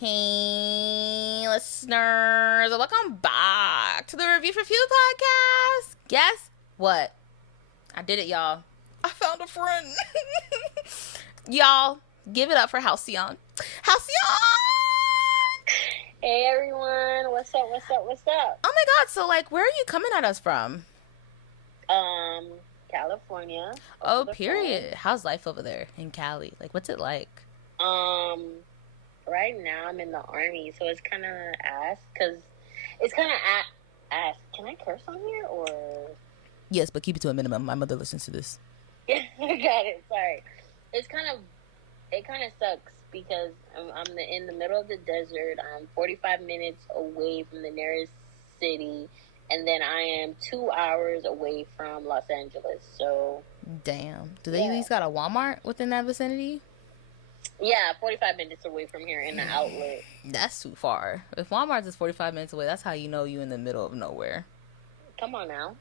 Hey, listeners, welcome back to the Review for Few podcast. Guess what? I did it, y'all. I found a friend. Y'all, give it up for Halcyone. Halcyone! Hey, everyone. What's up? Oh, my God. So, where are you coming at us from? California. Oh, period. How's life over there in Cali? What's it like? Right now I'm in the Army, so it's kind of ass, because it's kind of ass. Can I curse on here, or? Yes, but keep it to a minimum. My mother listens to this. Yeah, I got it. Sorry. It kind of sucks, because I'm in the middle of the desert. I'm 45 minutes away from the nearest city, and then I am 2 hours away from Los Angeles. So. Damn. Do they at least got a Walmart within that vicinity? Yeah, 45 minutes away from here in the outlet. That's too far. If Walmart is 45 minutes away, that's how you know you in the middle of nowhere. Come on now.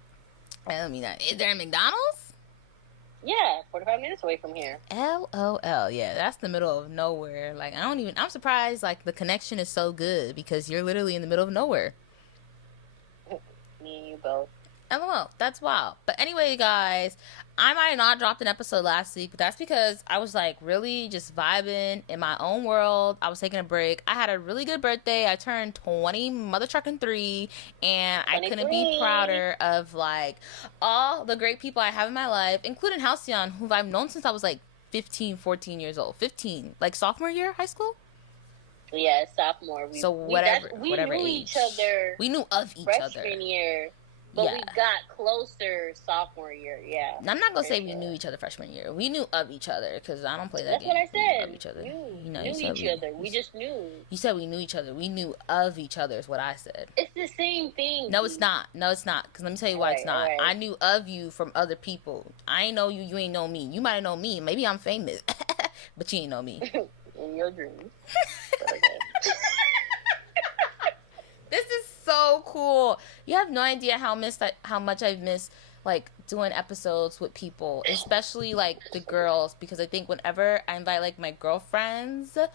I mean, is there a McDonald's? Yeah, 45 minutes away from here. LOL. Yeah, that's the middle of nowhere. I'm surprised, the connection is so good, because you're literally in the middle of nowhere. Me and you both. LOL. That's wild. But anyway, guys, I might have not dropped an episode last week, but that's because I was really just vibing in my own world. I was taking a break. I had a really good birthday. I turned 20 mother trucking 3, and I couldn't be prouder of all the great people I have in my life, including Halcyone, who I've known since I was 15, 14 years old. 15, sophomore year high school. Yeah, sophomore. We knew age. Each other. We knew of each other freshman year. But we got closer sophomore year, yeah. I'm not going to say we knew each other freshman year. We knew of each other, because I don't play that game. That's what I said. Of each other. Knew each other. We just knew. You said we knew each other. We knew of each other is what I said. It's the same thing. No, it's not. Because let me tell you why it's not. Right. I knew of you from other people. I ain't know you. You ain't know me. You might have known me. Maybe I'm famous. But you ain't know me. In your dreams. This is so cool. You have no idea how much I've missed doing episodes with people, especially the girls, because I think whenever I invite my girlfriends to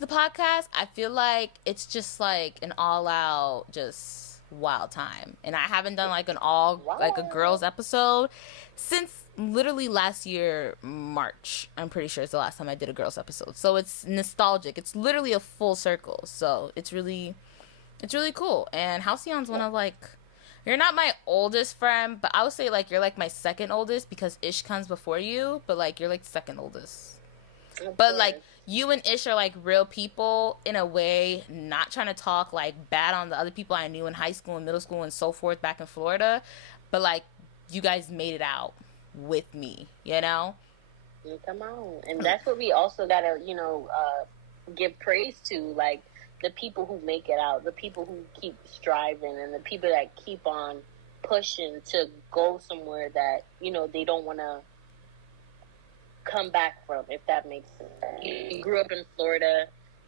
the podcast, I feel like it's just an all out just wild time. And I haven't done a girls episode since literally last year, March. I'm pretty sure it's the last time I did a girls episode. So it's nostalgic. It's literally a full circle. So it's really cool. And Halcyone's one of you're not my oldest friend, but I would say you're my second oldest, because Ish comes before you, but you're the second oldest. But you and Ish are real people in a way, not trying to talk bad on the other people I knew in high school and middle school and so forth back in Florida, but you guys made it out with me, you know? Come on. And that's what we also gotta, give praise to, the people who make it out, the people who keep striving, and the people that keep on pushing to go somewhere that, they don't want to come back from, if that makes sense. You grew up in Florida,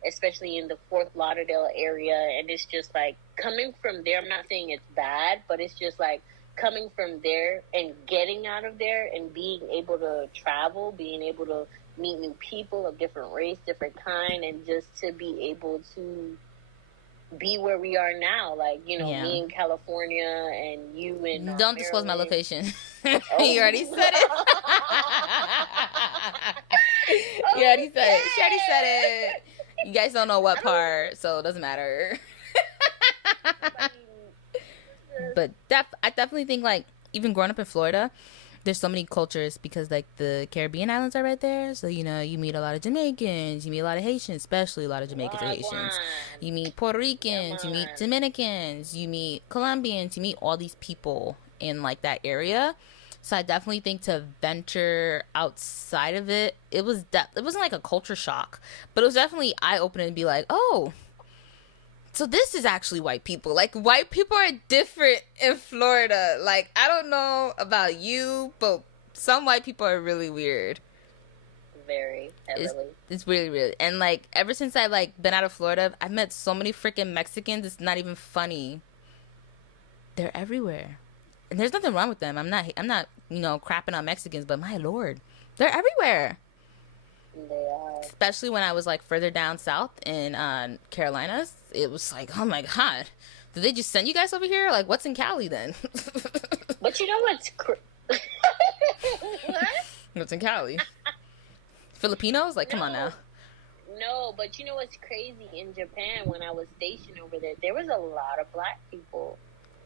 especially in the Fort Lauderdale area, and it's just coming from there, I'm not saying it's bad, but it's just coming from there and getting out of there and being able to travel, being able to meet new people of different race, different kind, and just to be able to be where we are now. Me in California, and you in Don't Maryland. disclose my location. You already said it. You already said it. She already said it. You guys don't know what part, so it doesn't matter. But I definitely think even growing up in Florida, there's so many cultures, because the Caribbean islands are right there. So you meet a lot of Jamaicans, you meet a lot of Haitians, especially a lot of Jamaicans or Haitians. You meet Puerto Ricans, you meet Dominicans, you meet Colombians, you meet all these people in that area. So I definitely think to venture outside of it, it wasn't a culture shock, but it was definitely eye opening to be oh, so this is actually white people. White people are different in Florida. I don't know about you, but some white people are really weird. Very heavily. It's really weird. And ever since I've been out of Florida, I've met so many freaking Mexicans. It's not even funny. They're everywhere, and there's nothing wrong with them. I'm not crapping on Mexicans, but my lord, they're everywhere. They are. Especially when I was like further down south in Carolinas, it was like, oh my god, did they just send you guys over here? Like, what's in Cali then? But you know what's what? What's in Cali? Filipinos? Like, come on now. No, but you know what's crazy? In Japan, when I was stationed over there was a lot of black people.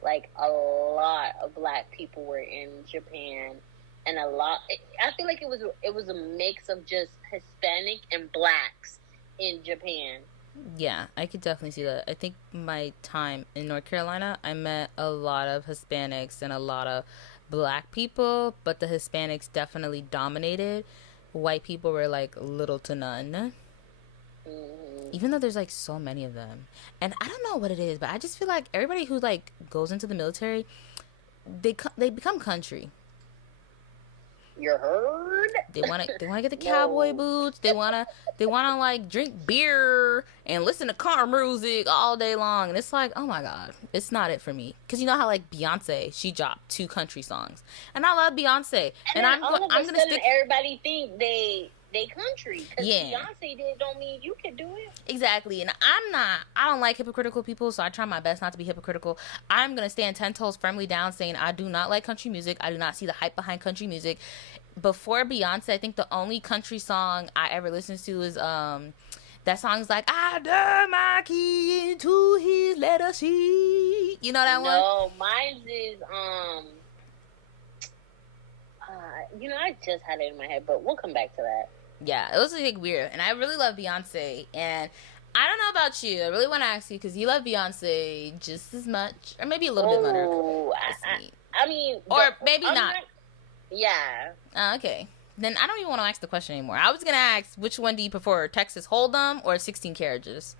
Like, a lot of black people were in Japan. And I feel like it was a mix of just Hispanic and blacks in Japan. Yeah, I could definitely see that. I think my time in North Carolina, I met a lot of Hispanics and a lot of black people, but the Hispanics definitely dominated. White people were like little to none. Mm-hmm. Even though there's like so many of them. And I don't know what it is, but I just feel like everybody who like goes into the military, they become country. You heard? They want to get the cowboy boots. They want to like drink beer and listen to car music all day long. And it's like, oh my god, it's not it for me. Because you know how like Beyonce, she dropped 2 country songs, and I love Beyonce. And I'm gonna stick. Everybody think they country. Because Yeah. Beyonce did don't mean you can do it. Exactly. And I don't like hypocritical people, so I try my best not to be hypocritical. I'm going to stand 10 toes firmly down saying I do not like country music. I do not see the hype behind country music. Before Beyonce, I think the only country song I ever listened to is that song's like, I done my key into his letter sheet. You know that one? No, mine is I just had it in my head, but we'll come back to that. Yeah, it was like weird, and I really love Beyonce, and I don't know about you. I really want to ask you because you love Beyonce just as much, or maybe a little bit more. I mean, or maybe not. Yeah. Okay. Then I don't even want to ask the question anymore. I was gonna ask, which one do you prefer, Texas Hold'em or 16 carriages?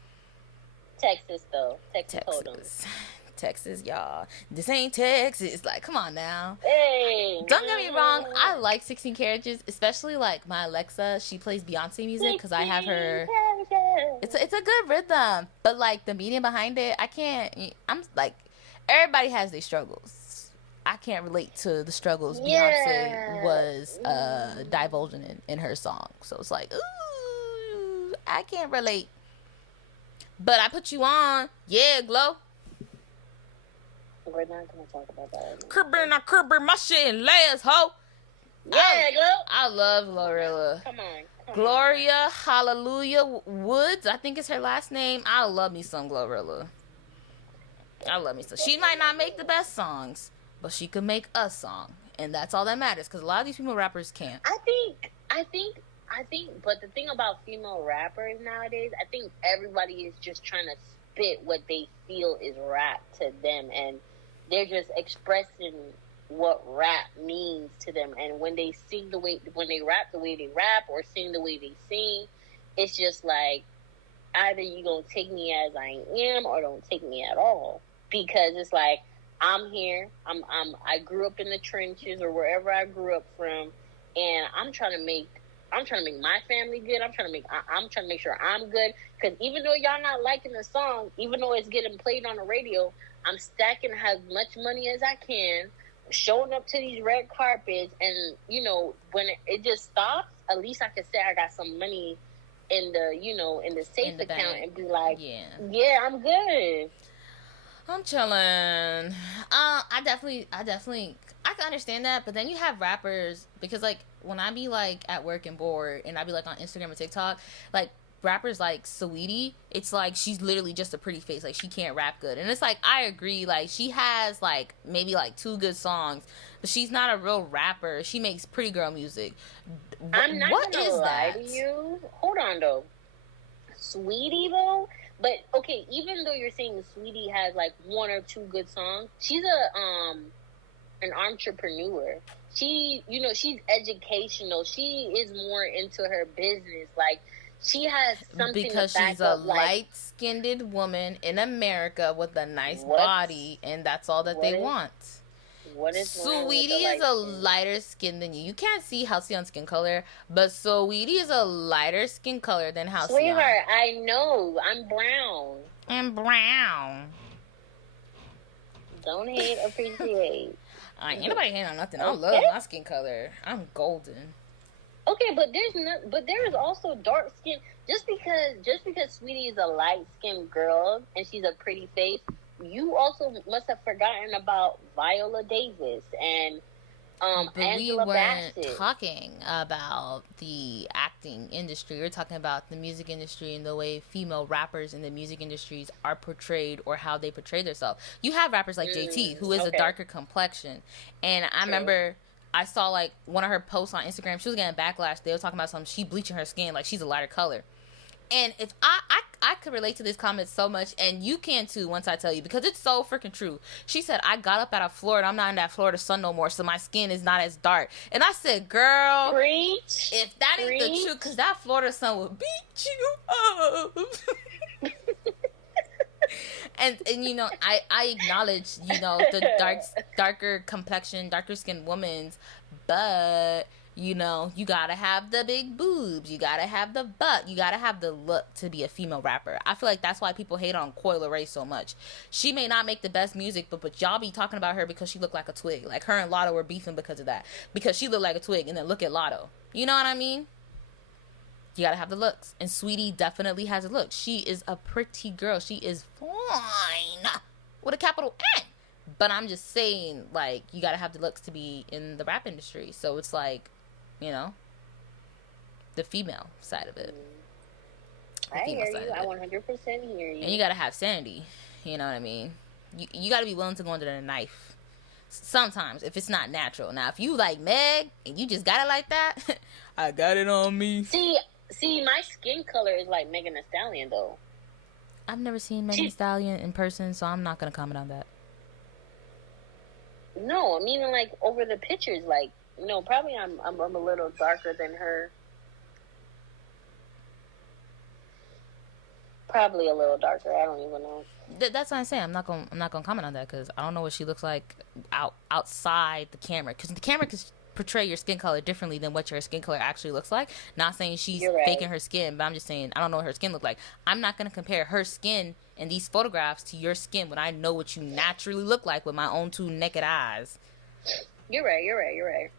Texas, though. Texas Hold'em. Texas, y'all. This ain't Texas. Like, come on now. Hey. Don't get me wrong. I like 16 carriages, especially like my Alexa. She plays Beyonce music because I have her. It's a good rhythm, but like the meaning behind it, I can't. I'm like, everybody has their struggles. I can't relate to the struggles Beyonce was divulging in her song. So it's like, ooh, I can't relate. But I put you on. Yeah, Glow. We're not going to talk about that. Cribbing my shit and last hoe. Yeah, Glow. I love Glorilla. Come on. Gloria Hallelujah Woods, I think is her last name. I love me some Glorilla. I love me some. She might not make the best songs, but she could make a song, and that's all that matters. Because a lot of these female rappers can't. I think. But the thing about female rappers nowadays, I think everybody is just trying to spit what they feel is rap to them, and they're just expressing what rap means to them. And when they rap the way they rap or sing the way they sing, it's just like, either you gonna take me as I am or don't take me at all. Because it's like, I'm here, I grew up in the trenches or wherever I grew up from, and I'm trying to make my family good. I'm trying to make sure I'm good. Because even though y'all not liking the song, even though it's getting played on the radio, I'm stacking as much money as I can, showing up to these red carpets, and when it just stops, at least I can say I got some money in the safe account and be like, yeah, I'm good. I'm chilling. I definitely I can understand that, but then you have rappers, because like when I be like at work and bored and I be like on Instagram or TikTok, like rappers like Saweetie, it's like she's literally just a pretty face, like she can't rap good. And it's like, I agree, like she has like maybe like 2 good songs, but she's not a real rapper. She makes pretty girl music. I'm not gonna lie to you. Hold on though. Saweetie though, but okay, even though you're saying Saweetie has like 1 or 2 good songs, she's an entrepreneur. She's educational. She is more into her business. Like, she has something because to back she's a up, like, light-skinned woman in America with a nice body, and that's all that they want. What is Saweetie is a lighter skin than you. You can't see Halcyone skin color, but Saweetie is a lighter skin color than Halcyone. Sweetheart, I know. I'm brown. I'm brown. Don't hate, appreciate. Ain't nobody hating on nothing. Okay. I love my skin color. I'm golden. Okay, but there is also dark skin. Just because Sweetie is a light skinned girl and she's a pretty face, you also must have forgotten about Viola Davis and But we Angela weren't Bassett. talking about the acting industry. We are talking about the music industry and the way female rappers in the music industries are portrayed or how they portray themselves. You have rappers like JT, who is a Okay. darker complexion. And I True. remember I saw like one of her posts on Instagram. She was getting backlash. They were talking about something. She bleaching her skin like she's a lighter color. And if I could relate to this comment so much, and you can too once I tell you, because it's so freaking true. She said, I got up out of Florida. I'm not in that Florida sun no more, so my skin is not as dark. And I said, girl, Preach. if that ain't the truth, because that Florida sun will beat you up. and you know, I acknowledge, you know, the darker complexion, darker skinned women's, but you know, you gotta have the big boobs, you gotta have the butt, you gotta have the look to be a female rapper. I feel like that's why people hate on Coi Leray so much. She may not make the best music, but y'all be talking about her because she looked like a twig. Like her and Lotto were beefing because of that, because she looked like a twig, and then look at Lotto. You know what I mean? You gotta have the looks, and Sweetie definitely has a look. She is a pretty girl. She is fine with a capital N. But I'm just saying, like, you gotta have the looks to be in the rap industry. So it's like, you know, the female side of it. I hear you. I 100% hear you. And you gotta have sanity. You know what I mean? You gotta be willing to go under the knife. Sometimes, if it's not natural. Now, if you like Meg and you just got it like that, I got it on me. See, my skin color is like Megan Thee Stallion, though. I've never seen Megan Thee Stallion in person, so I'm not gonna comment on that. No, I mean like over the pictures, like, you know, probably I'm a little darker than her. Probably a little darker. I don't even know. That's what I'm saying. I'm not gonna comment on that because I don't know what she looks like outside the camera. Because the camera can portray your skin color differently than what your skin color actually looks like. Not saying she's faking her skin, but I'm just saying I don't know what her skin looked like. I'm not gonna compare her skin in these photographs to your skin when I know what you naturally look like with my own two naked eyes. You're right.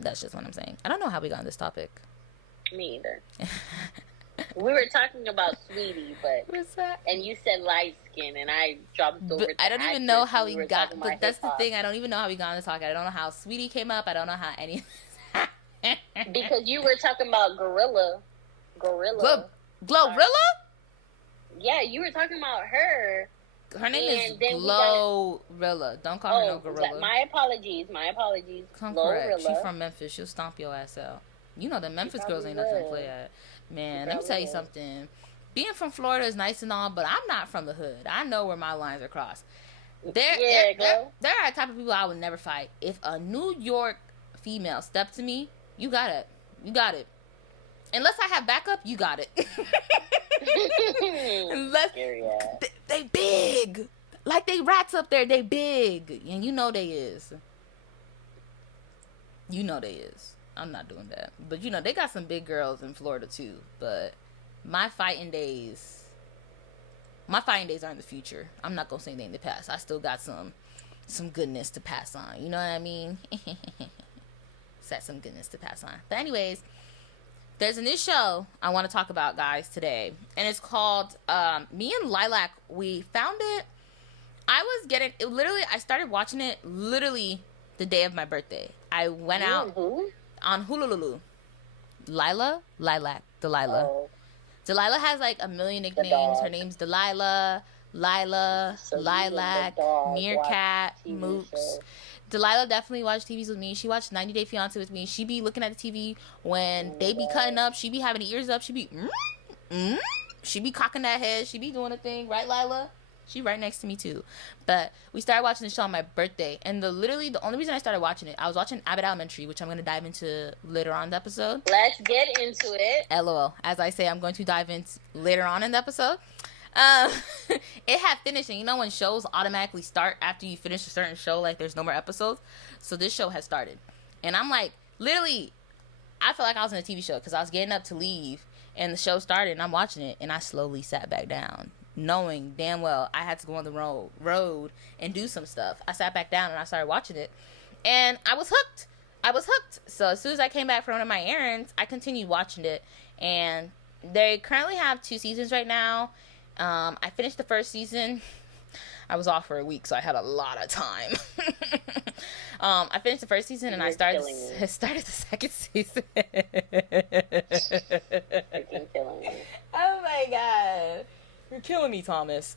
That's just what I'm saying. I don't know how we got on this topic. Me either. We were talking about Sweetie, but what's that? And you said light skin, and I dropped over. I don't even know how we got. But that's the thing. I don't even know how we got on this topic. I don't know how Sweetie came up. I don't know how any. Because you were talking about Glorilla. Glorilla? Yeah, you were talking about her. Her name is Glorilla. Don't call her no Gorilla. My apologies. Come correct. She's from Memphis. She'll stomp your ass out. You know the Memphis girls ain't nothing to play at. Man, let me tell you something. Being from Florida is nice and all, but I'm not from the hood. I know where my lines are crossed. There are type of people I would never fight. If a New York female stepped to me, you got it. Unless I have backup, you got it. Unless they big, like they rats up there. They big, and you know they is. I'm not doing that. But you know, they got some big girls in Florida too. But my fighting days are in the future. I'm not gonna say they in the past. I still got some goodness to pass on. You know what I mean? Some goodness to pass on. But anyways, there's a new show I want to talk about, guys, today. And it's called, me and Lilac, we found it. I started watching it literally the day of my birthday. I went out on Hulululu. Lilac, Delilah. Oh. Delilah has like a million nicknames. Her name's Delilah, Lila, Lilac, Meerkat, Moops. Delilah definitely watched TVs with me. She watched 90 Day Fiancé with me. She be looking at the TV when they be cutting up. She be having the ears up. She be she be cocking that head. She be doing a thing, right, Lila? She right next to me too. But we started watching the show on my birthday, and the only reason I started watching it, I was watching Abbott Elementary, which I'm going to dive into later on in the episode. Let's get into it. LOL. As I say, I'm going to dive in later on in the episode. It had finished, and you know when shows automatically start after you finish a certain show, like there's no more episodes. So this show has started, and I'm like, literally, I felt like I was in a TV show because I was getting up to leave, and the show started, and I'm watching it, and I slowly sat back down, knowing damn well I had to go on the road and do some stuff. I sat back down and I started watching it, and I was hooked. I was hooked. So as soon as I came back from one of my errands, I continued watching it. And they currently have 2 seasons right now. I finished the first season. I was off for a week, so I had a lot of time. I finished the first season, and I started the second season. Freaking killing me. Oh my god. You're killing me, Thomas.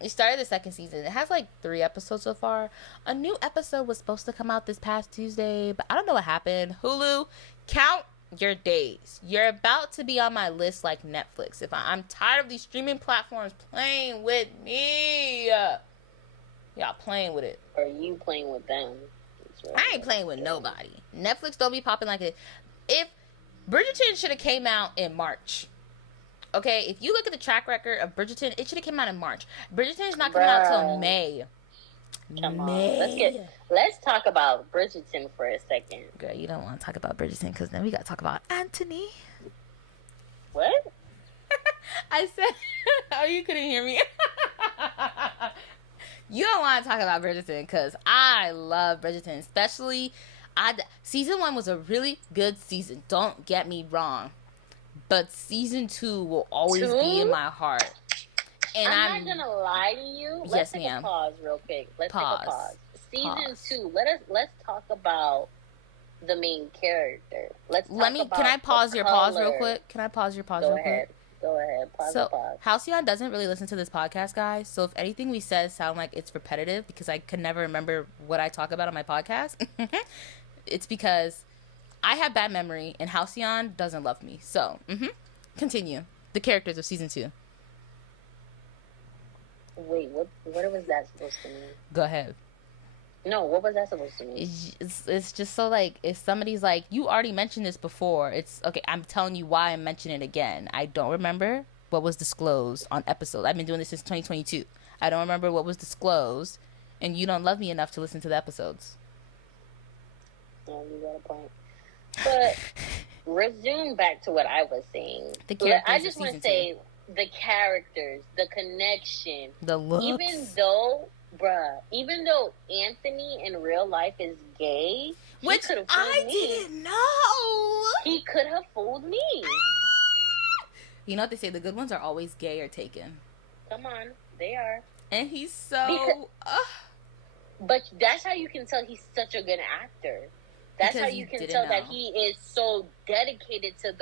It started the second season. It has like 3 episodes so far. A new episode was supposed to come out this past Tuesday, but I don't know what happened. Hulu, count your days. You're about to be on my list like Netflix. I'm tired of these streaming platforms playing with me. Y'all playing with it. Or you playing with them. Really I ain't playing with nobody. Netflix don't be popping like it. If Bridgerton should have came out in March. Okay, if you look at the track record of Bridgerton, it should have came out in March. Bridgerton is not coming out till May. Come on. Let's talk about Bridgerton for a second. Girl, you don't want to talk about Bridgerton because then we got to talk about Anthony. What? I said, oh, you couldn't hear me. You don't want to talk about Bridgerton because I love Bridgerton, especially season 1 was a really good season. Don't get me wrong. But season 2 will always be in my heart. And I'm not gonna lie to you. Let's take a pause real quick. Let's take a pause. Season 2. Let's talk about the main character. Can I pause your pause real quick? Can I pause your pause real quick? Go ahead. Pause. Halcyone doesn't really listen to this podcast, guys. So if anything we say sound like it's repetitive because I can never remember what I talk about on my podcast, it's because I have bad memory, and Halcyone doesn't love me. So, continue. The characters of season 2. Wait, what was that supposed to mean? Go ahead. No, what was that supposed to mean? It's just so, like, if somebody's like, you already mentioned this before, it's, okay, I'm telling you why I'm mentioning it again. I don't remember what was disclosed on episodes. I've been doing this since 2022. I don't remember what was disclosed, and you don't love me enough to listen to the episodes. Yeah, you got a point. But resume back to what I was saying. I just want to say the characters, the connection, the looks. Even though Anthony in real life is gay, which I didn't know, he could have fooled me. You know what they say? The good ones are always gay or taken. Come on, they are. And he's so. But that's how you can tell he's such a good actor. That's how you can tell that he is so dedicated to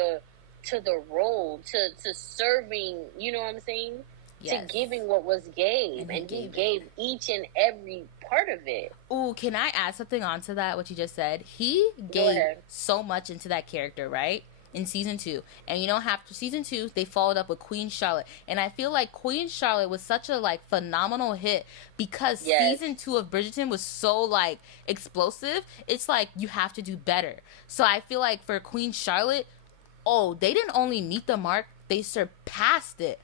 the role, to serving, you know what I'm saying? Yes. To giving what was gave. And he gave each and every part of it. Ooh, can I add something onto that, what you just said? He gave so much into that character, right? In season 2. And you know, after season 2, they followed up with Queen Charlotte. And I feel like Queen Charlotte was such a, like, phenomenal hit because season 2 of Bridgerton was so, like, explosive. It's like, you have to do better. So I feel like for Queen Charlotte, they didn't only meet the mark, they surpassed it.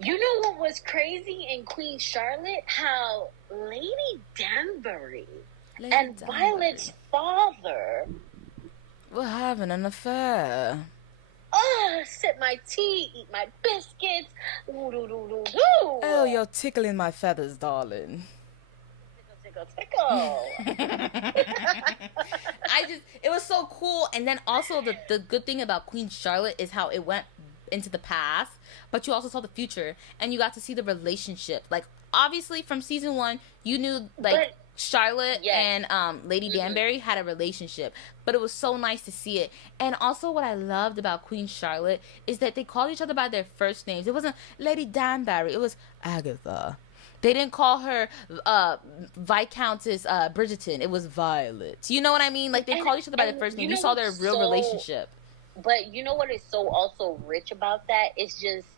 You know what was crazy in Queen Charlotte? How Lady Danbury and Violet's father we're having an affair. Sip my tea, eat my biscuits. Oh, you're tickling my feathers, darling. Tickle. It was so cool. And then also the good thing about Queen Charlotte is how it went into the past, but you also saw the future, and you got to see the relationship. Like, obviously, from season 1, you knew, like, Charlotte and Lady Danbury had a relationship, but it was so nice to see it. And also what I loved about Queen Charlotte is that they called each other by their first names. It wasn't Lady Danbury, it was Agatha. They didn't call her Viscountess Bridgerton, it was Violet. You know what I mean? Like, they called each other by their first name. You saw their real relationship. But you know what is so also rich about that? It's just,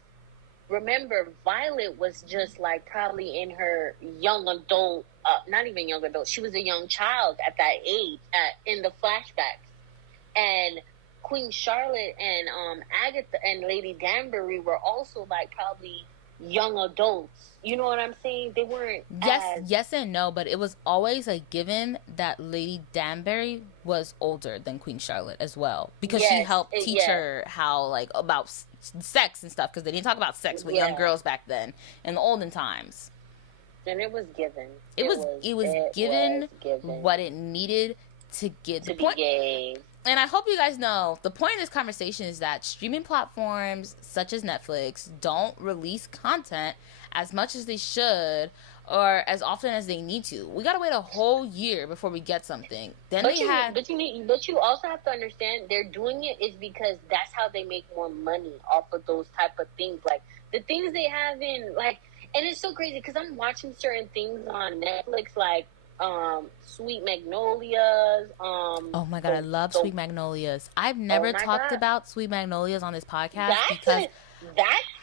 remember, Violet was just like probably in her young adult, not even young adult, she was a young child at that age in the flashbacks. And Queen Charlotte and Agatha and Lady Danbury were also like probably young adults. You know what I'm saying? They weren't yes and no, but it was always a given that Lady Danbury was older than Queen Charlotte as well, because she helped teach her how, like, about sex and stuff, because they didn't talk about sex with young girls back then in the olden times. And it was given. It was given what it needed to get the to be point. gay. And I hope you guys know the point of this conversation is that streaming platforms such as Netflix don't release content as much as they should or as often as they need to. We gotta wait a whole year before we get something. Then But you also have to understand they're doing it is because that's how they make more money off of those type of things. Like the things they have in like, and it's so crazy because I'm watching certain things on Netflix like Sweet Magnolias. Oh my god, I love Sweet Magnolias. I've never talked about Sweet Magnolias on this podcast because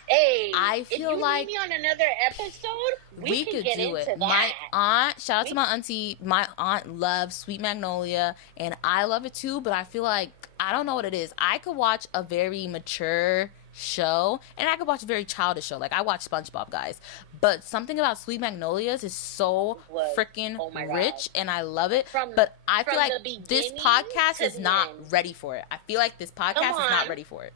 I feel if you like need me on another episode, we could get do into it. That. My aunt, shout out to my auntie. My aunt loves Sweet Magnolia, and I love it too. But I feel like I don't know what it is. I could watch a very mature show, and I could watch a very childish show. Like I watch SpongeBob, guys. But something about Sweet Magnolias is so freaking rich, and I love it. But I feel like this podcast is not ready for it. I feel like this podcast is not ready for it.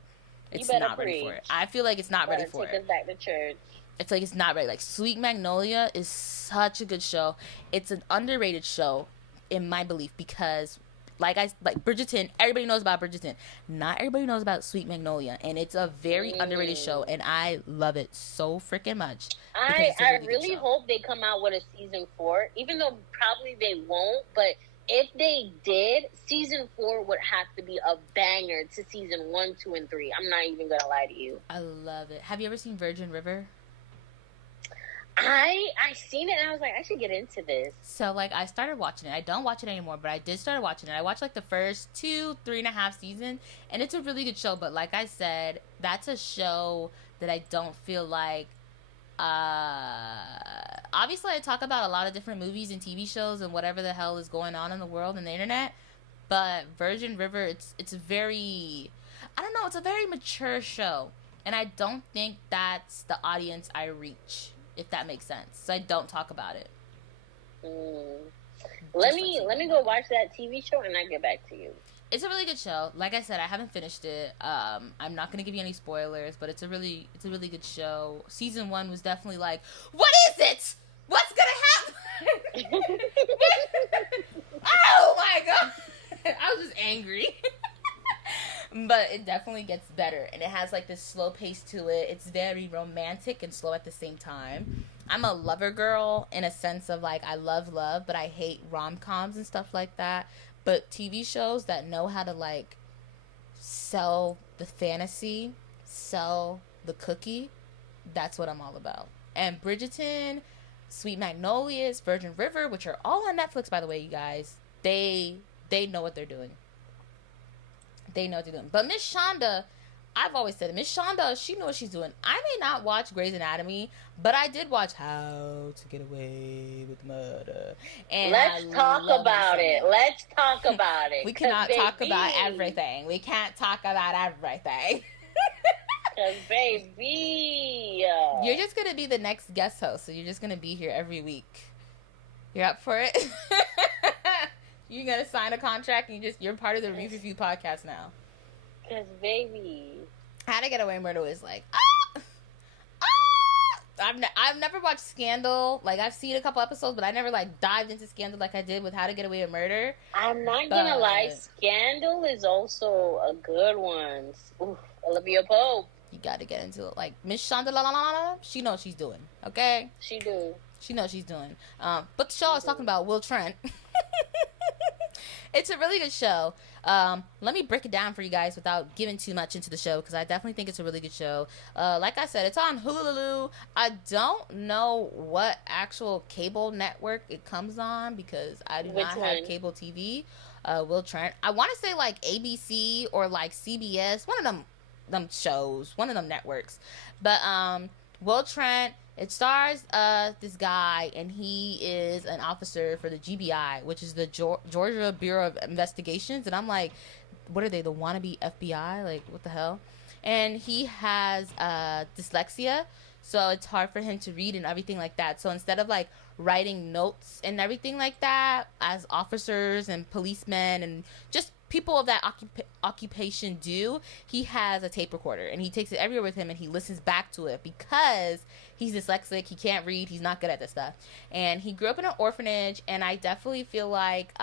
It's not ready for it. I feel like it's not ready for it. Take us back to church. It's like it's not ready. Like Sweet Magnolia is such a good show. It's an underrated show, in my belief, because like Bridgerton. Everybody knows about Bridgerton. Not everybody knows about Sweet Magnolia, and it's a very underrated show, and I love it so freaking much. I really hope they come out with a season 4, even though probably they won't, but. If they did, season 4 would have to be a banger to season 1, 2, and 3. I'm not even gonna lie to you. I love it. Have you ever seen Virgin River? I seen it and I was like, I should get into this. So like I started watching it. I don't watch it anymore, but I did start watching it. I watched like the first 3.5 seasons, and it's a really good show. But like I said, that's a show that I don't feel like. Obviously I talk about a lot of different movies and TV shows and whatever the hell is going on in the world and the internet, but Virgin River, it's a very, I don't know, it's a very mature show, and I don't think that's the audience I reach, if that makes sense. So I don't talk about it. Let me go watch that TV show and I'll get back to you. It's a really good show. Like I said, I haven't finished it. I'm not gonna give you any spoilers, but it's a really good show. Season 1 was definitely like, what is it? What's gonna happen? Oh my god! I was just angry. But it definitely gets better, and it has like this slow pace to it. It's very romantic and slow at the same time. I'm a lover girl in a sense of like I love, but I hate rom-coms and stuff like that. But TV shows that know how to, like, sell the fantasy, sell the cookie, that's what I'm all about. And Bridgerton, Sweet Magnolias, Virgin River, which are all on Netflix, by the way, you guys, they know what they're doing. They know what they're doing. But Miss Shonda, I've always said it. Miss Shonda, she knows what she's doing. I may not watch Grey's Anatomy, but I did watch How to Get Away with Murder. And let's talk about it. Let's talk about it. We cannot talk about everything. We can't talk about everything. Because, baby. You're just going to be the next guest host, so you're just going to be here every week. You're up for it? You're going to sign a contract and you're part of the Review podcast now. Because, baby. How to Get Away with Murder is like, I've never watched Scandal. Like, I've seen a couple episodes, but I never, like, dived into Scandal like I did with How to Get Away with Murder. I'm not gonna lie, Scandal is also a good one. Oof, Olivia Pope. You gotta get into it. Like, Miss Shonda, she knows what she's doing, okay? She do. She knows what she's doing. But the show I was talking about, Will Trent. It's a really good show. Let me break it down for you guys without giving too much into the show, because I definitely think it's a really good show. Like I said, it's on Hulu. I don't know what actual cable network it comes on, because I do not have cable TV. Will Trent. I want to say like ABC or like CBS, one of them shows, one of them networks. But Will Trent, it stars this guy, and he is an officer for the GBI, which is the Georgia Bureau of Investigations. And I'm like, what are they, the wannabe FBI? Like, what the hell? And he has dyslexia, so it's hard for him to read and everything like that. So instead of like writing notes and everything like that, as officers and policemen and just people of that occupation do, he has a tape recorder, and he takes it everywhere with him, and he listens back to it, because he's dyslexic, he can't read, he's not good at this stuff. And he grew up in an orphanage, and I definitely feel like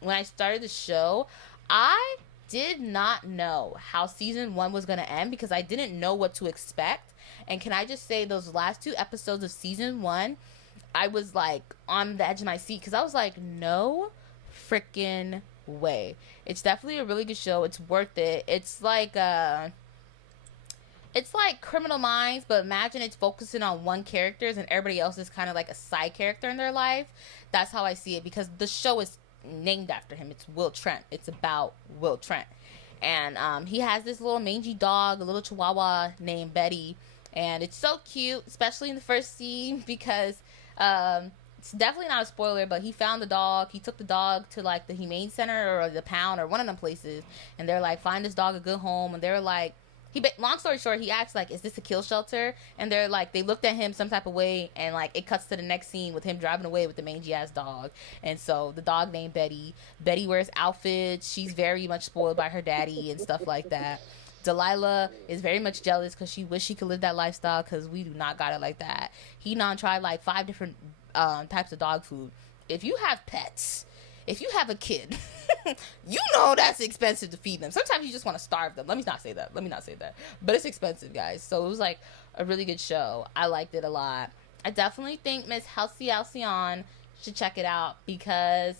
when I started the show, I did not know how season 1 was going to end because I didn't know what to expect. And can I just say, those last 2 episodes of season 1, I was like on the edge of my seat because I was like, no freaking way. It's definitely a really good show. It's worth it. It's like Criminal Minds, but imagine it's focusing on one character and everybody else is kind of like a side character in their life. That's how I see it because the show is named after him. It's Will Trent. It's about Will Trent. And he has this little mangy dog, a little chihuahua named Betty. And it's so cute, especially in the first scene because it's definitely not a spoiler, but he found the dog. He took the dog to like the Humane Center or the pound or one of them places. And they're like, find this dog a good home. And they're like, long story short, he asked like, is this a kill shelter? And they're like, they looked at him some type of way, and like it cuts to the next scene with him driving away with the mangy ass dog. And so the dog named Betty wears outfits. She's very much spoiled by her daddy and stuff like that. Delilah is very much jealous because she wish she could live that lifestyle because we do not got it like that. He tried like 5 different types of dog food. If you have pets, if you have a kid, you know that's expensive to feed them. Sometimes you just want to starve them. Let me not say that. But it's expensive, guys. So it was like a really good show. I liked it a lot. I definitely think Miss Halcyone should check it out because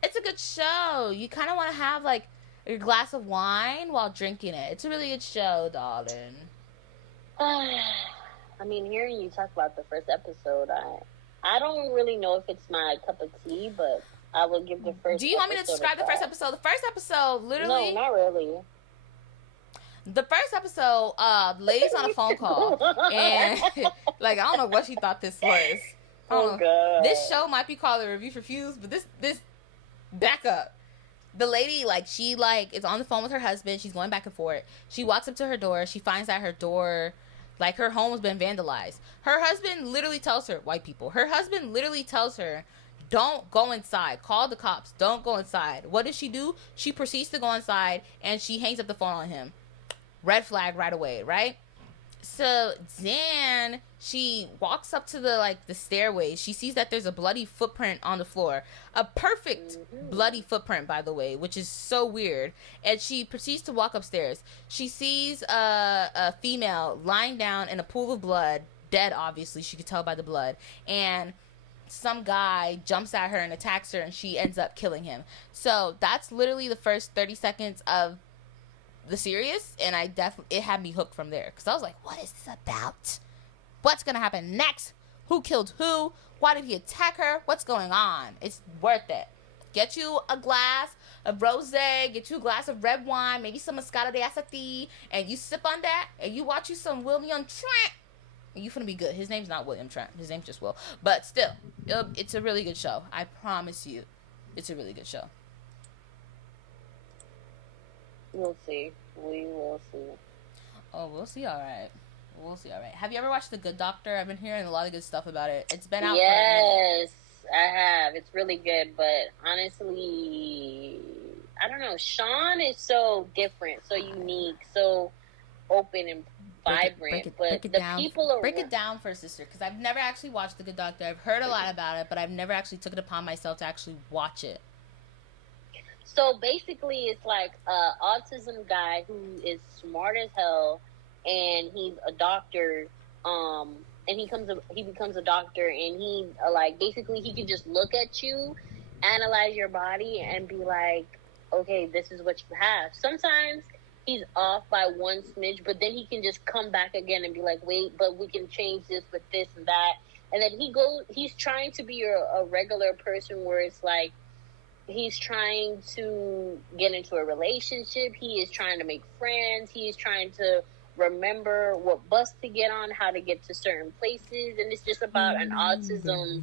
it's a good show. You kind of want to have like your glass of wine while drinking it. It's a really good show, darling. I mean, hearing you talk about the first episode, I don't really know if it's my cup of tea, but I will give the first. Do you want me to describe the first episode? The first episode, literally. No, not really. The first episode, the lady's on a phone call, and like I don't know what she thought this was. Oh god. This show might be called a review for Fuse, but this back up. The lady, like, she, like, is on the phone with her husband. She's going back and forth. She walks up to her door. She finds that her door, like, her home has been vandalized. Her husband literally tells her, white people, her husband literally tells her, don't go inside. Call the cops. Don't go inside. What does she do? She proceeds to go inside, and she hangs up the phone on him. Red flag right away, right? So then she walks up to the stairway. She sees that there's a bloody footprint on the floor. A perfect bloody footprint, by the way, which is so weird. And she proceeds to walk upstairs. She sees a female lying down in a pool of blood, dead, obviously. She could tell by the blood. And some guy jumps at her and attacks her, and she ends up killing him. So that's literally the first 30 seconds of the series, and it had me hooked from there because I was like, what is this about? What's gonna happen next? Who killed who? Why did he attack her? What's going on? It's worth it. Get you a glass of rosé, get you a glass of red wine, maybe some Moscato de Aceti, and you sip on that, and you watch you some William Trent, and you finna be good. His name's not William Trent. His name's just Will. But still, it's a really good show. I promise you, it's a really good show. We'll see. We will see. Oh, we'll see. All right. We'll see. All right. Have you ever watched The Good Doctor? I've been hearing a lot of good stuff about it. It's been out for a minute. Yes, I have. It's really good, but honestly, I don't know. Sean is so different, so unique, so open and vibrant. Break it down. People are... Break it down for a sister, because I've never actually watched The Good Doctor. I've heard a lot about it, but I've never actually took it upon myself to actually watch it. So basically, it's like an autism guy who is smart as hell, and he's a doctor. And he becomes a doctor, and he basically he can just look at you, analyze your body, and be like, okay, this is what you have. Sometimes he's off by one smidge, but then he can just come back again and be like, wait, but we can change this with this and that. And then he's trying to be a regular person where it's like, he's trying to get into a relationship. He is trying to make friends. He is trying to remember what bus to get on, how to get to certain places. And it's just about an autism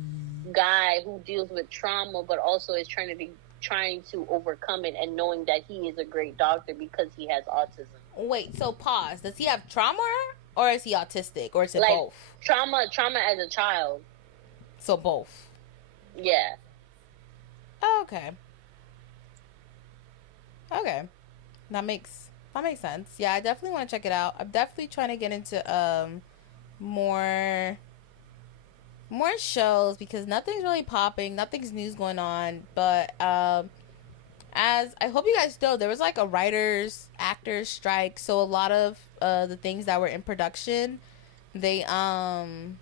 guy who deals with trauma, but also is trying to overcome it and knowing that he is a great doctor because he has autism. Wait, so pause. Does he have trauma or is he autistic or is it both? Trauma as a child. So both. Yeah. Okay. That makes sense. Yeah, I definitely want to check it out. I'm definitely trying to get into more More shows because nothing's really popping, nothing's news going on. But as I hope you guys know, there was like a writers actors strike, so a lot of the things that were in production, they um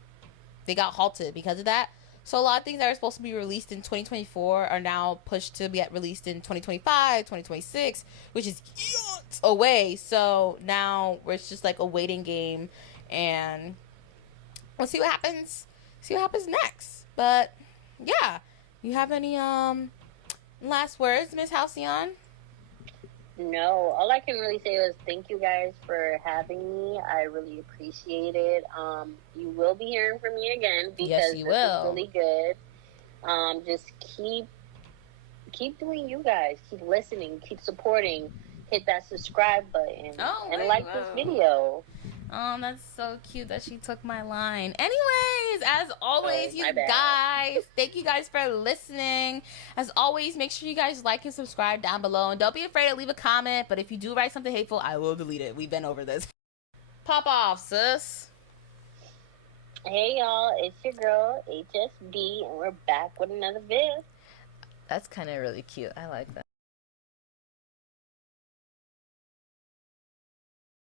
they got halted because of that. So a lot of things that are supposed to be released in 2024 are now pushed to get released in 2025, 2026, which is eons away. So now it's just like a waiting game, and we'll see what happens. See what happens next. But yeah, you have any last words, Miss Halcyon? No, all I can really say is thank you guys for having me. I really appreciate it. You will be hearing from me again Yes, because you this is will. really good. Just keep doing you guys. Keep listening. Keep supporting. Hit that subscribe button Oh, and wait, like this video. oh, that's so cute that she took my line. Anyways, as Oh, always, you my bad. guys, thank you guys for listening. As always, make sure you guys like and subscribe down below. And don't be afraid to leave a comment. But if you do write something hateful, I will delete it. We've been over this. Pop off, sis. Hey y'all, it's your girl HSB, and we're back with another vid. That's kind of really cute. I like that.